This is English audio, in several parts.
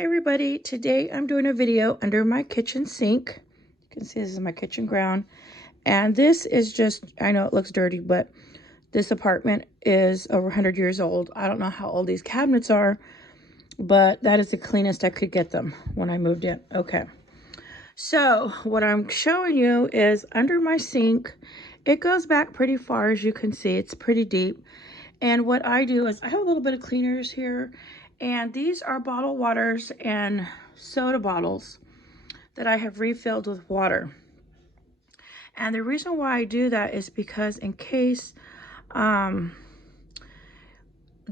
Hi everybody, today I'm doing a video under my kitchen sink. You can see this is my kitchen ground. And this is just, I know it looks dirty, but this apartment is over 100 years old. I don't know how old these cabinets are, but that is the cleanest I could get them when I moved in. Okay, so what I'm showing you is under my sink. It goes back pretty far, as you can see. It's pretty deep. And what I do is I have a little bit of cleaners here, and these are bottled waters and soda bottles that I have refilled with water. And the reason why I do that is because in case the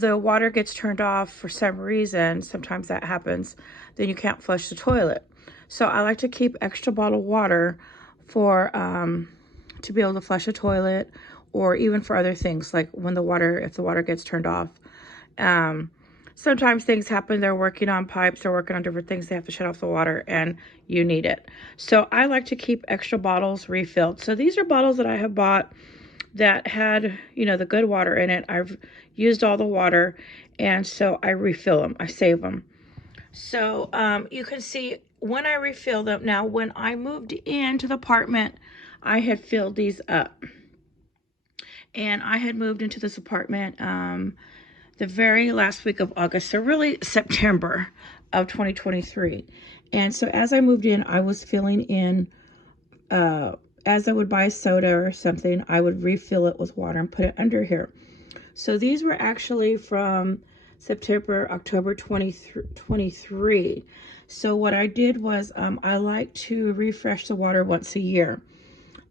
water gets turned off for some reason, sometimes that happens, then you can't flush the toilet. So I like to keep extra bottled water for to be able to flush a toilet, or even for other things like when if the water gets turned off. Sometimes things happen, they're working on pipes, they're working on different things, they have to shut off the water and you need it. So I like to keep extra bottles refilled. So these are bottles that I have bought that had, the good water in it. I've used all the water, and so I refill them, I save them. So you can see when I refill them. Now, when I moved into the apartment, I had filled these up. And I had moved into this apartment the very last week of August, so really September of 2023. And so as I moved in, I was filling in, as I would buy soda or something, I would refill it with water and put it under here. So these were actually from September, October 2023. So what I did was I like to refresh the water once a year.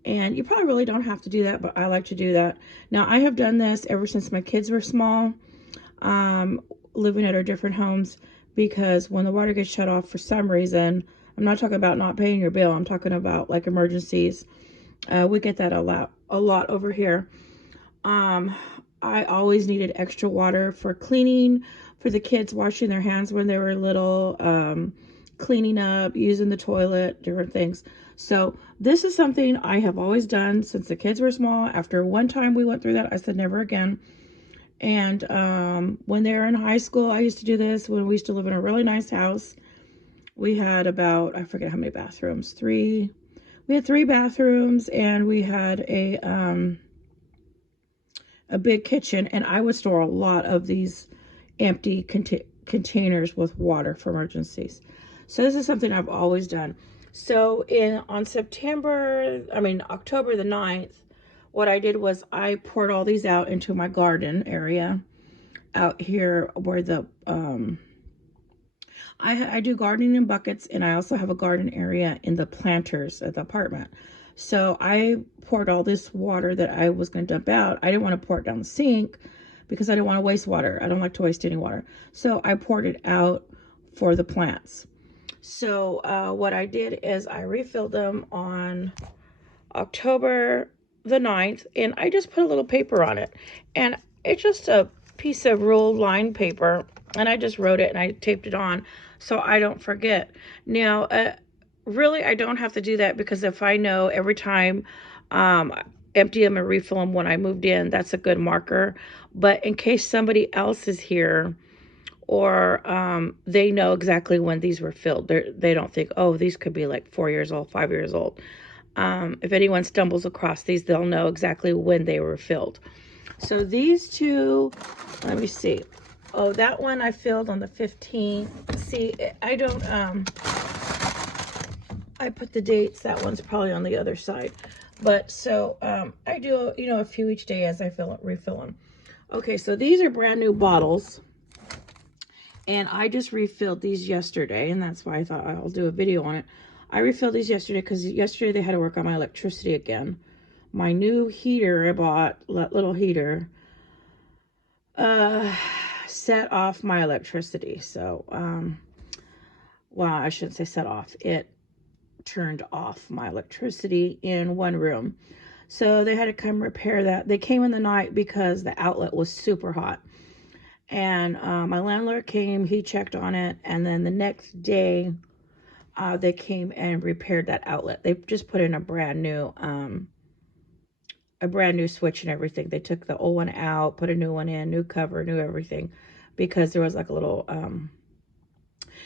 And you probably really don't have to do that, but I like to do that. Now, I have done this ever since my kids were small, living at our different homes, because when the water gets shut off for some reason, I'm not talking about not paying your bill, I'm talking about like emergencies. We get that a lot over here. I always needed extra water for cleaning, for the kids washing their hands when they were little, cleaning up, using the toilet, different things. So this is something I have always done since the kids were small. After one time we went through that, I said never again. And when they were in high school, I used to do this when we used to live in a really nice house. We had about, I forget how many bathrooms, we had 3 bathrooms, and we had a big kitchen, and I would store a lot of these empty containers with water for emergencies. So this is something I've always done. So on October the 9th, what I did was I poured all these out into my garden area out here where I do gardening in buckets, and I also have a garden area in the planters at the apartment. So I poured all this water that I was going to dump out. I didn't want to pour it down the sink because I didn't want to waste water. I don't like to waste any water. So I poured it out for the plants. So what I did is I refilled them on October the 9th, and I just put a little paper on it. And it's just a piece of rolled line paper, and I just wrote it and I taped it on so I don't forget. Now, really, I don't have to do that, because if I know every time empty them and refill them when I moved in, that's a good marker. But in case somebody else is here, or they know exactly when these were filled, they don't think, oh, these could be like 4 years old, 5 years old. If anyone stumbles across these, they'll know exactly when they were filled. So these two, let me see. Oh, that one I filled on the 15th. See, I don't, I put the dates. That one's probably on the other side. But so I do, a few each day as I refill them. Okay, so these are brand new bottles. And I just refilled these yesterday, and that's why I thought I'll do a video on it. I refilled these yesterday because yesterday they had to work on my electricity again. My new heater I bought, little heater, set off my electricity. So, well, I shouldn't say set off. It turned off my electricity in one room. So they had to come repair that. They came in the night because the outlet was super hot. And my landlord came, he checked on it, and then the next day they came and repaired that outlet. They just put in a brand new switch and everything. They took the old one out, put a new one in, new cover, new everything, because there was like a little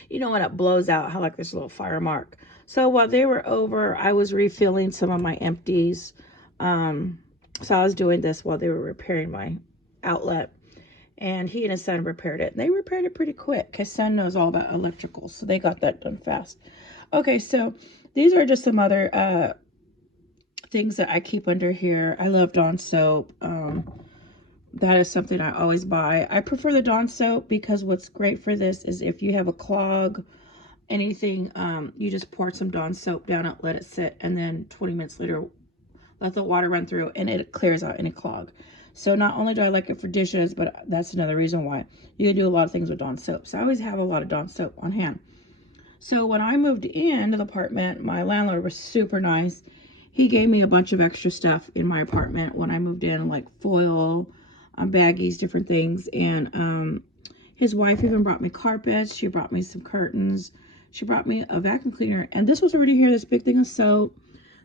you know, when it blows out, how like there's a little fire mark. So while they were over, I was refilling some of my empties. So I was doing this while they were repairing my outlet. And he and his son repaired it. And they repaired it pretty quick. His son knows all about electrical, so they got that done fast. Okay, so these are just some other things that I keep under here. I love Dawn soap. That is something I always buy. I prefer the Dawn soap because what's great for this is if you have a clog, anything, you just pour some Dawn soap down it, let it sit, and then 20 minutes later, let the water run through, and it clears out any clog. So not only do I like it for dishes, but that's another reason why. You can do a lot of things with Dawn soap. So I always have a lot of Dawn soap on hand. So when I moved into the apartment, my landlord was super nice. He gave me a bunch of extra stuff in my apartment when I moved in, like foil, baggies, different things. And his wife even brought me carpets. She brought me some curtains. She brought me a vacuum cleaner. And this was already here, this big thing of soap.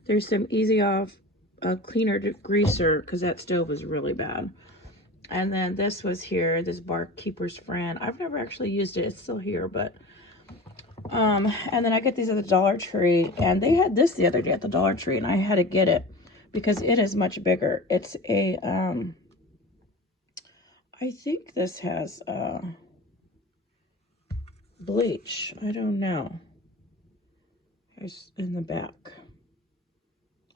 There's some Easy Off cleaner greaser because that stove was really bad. And then this was here, this Barkeeper's Friend. I've never actually used it. It's still here, but and then I get these at the Dollar Tree, and they had this the other day at the Dollar Tree, and I had to get it because it is much bigger. It's a I think this has bleach. I don't know. It's in the back.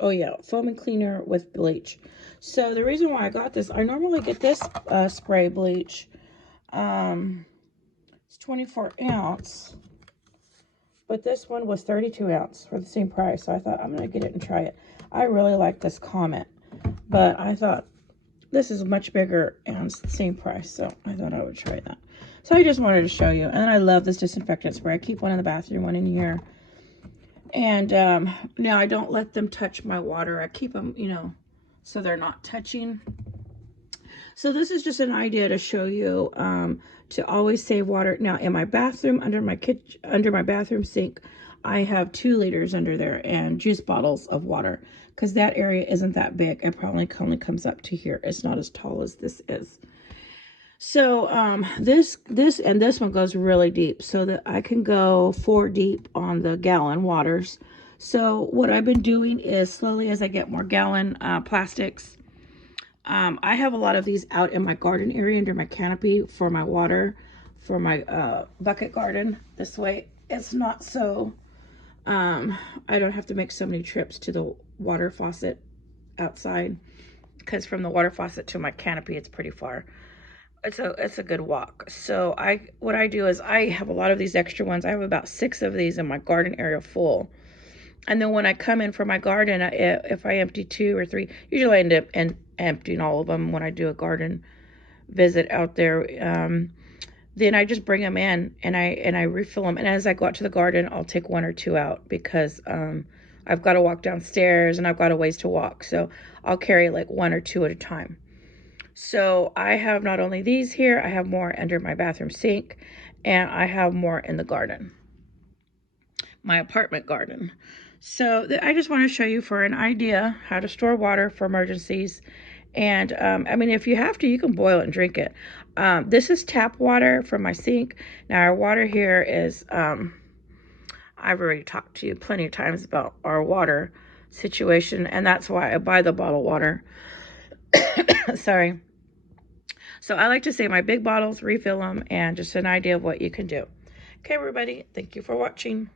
Oh yeah, foaming cleaner with bleach. So the reason why I got this, I normally get this spray bleach. It's 24 ounce, but this one was 32 ounce for the same price. So I thought I'm gonna get it and try it. I really like this Comet, but I thought this is much bigger and it's the same price, so I thought I would try that. So I just wanted to show you. And then I love this disinfectant spray. I keep one in the bathroom, one in here. And now I don't let them touch my water. I keep them, you know, so they're not touching. So this is just an idea to show you to always save water. Now in my bathroom, under my kitchen, under my bathroom sink, I have 2 liters under there and juice bottles of water because that area isn't that big. It probably only comes up to here. It's not as tall as this is. So this and this one goes really deep so that I can go 4 deep on the gallon waters. So what I've been doing is slowly as I get more gallon plastics, I have a lot of these out in my garden area under my canopy for my water, for my bucket garden. This way it's not so, I don't have to make so many trips to the water faucet outside because from the water faucet to my canopy, it's pretty far. It's a good walk. So what I do is I have a lot of these extra ones. I have about 6 of these in my garden area full. And then when I come in for my garden, if I empty 2 or 3, usually I end up emptying all of them when I do a garden visit out there. Then I just bring them in and I refill them. And as I go out to the garden, I'll take 1 or 2 out because I've got to walk downstairs and I've got a ways to walk. So I'll carry like 1 or 2 at a time. So I have not only these here, I have more under my bathroom sink, and I have more in the garden, my apartment garden. So I just want to show you for an idea how to store water for emergencies. And I mean, if you have to, you can boil it and drink it. This is tap water from my sink. Now our water here is, I've already talked to you plenty of times about our water situation, and that's why I buy the bottled water. Sorry. So I like to save my big bottles, refill them, and just an idea of what you can do. Okay, everybody, thank you for watching.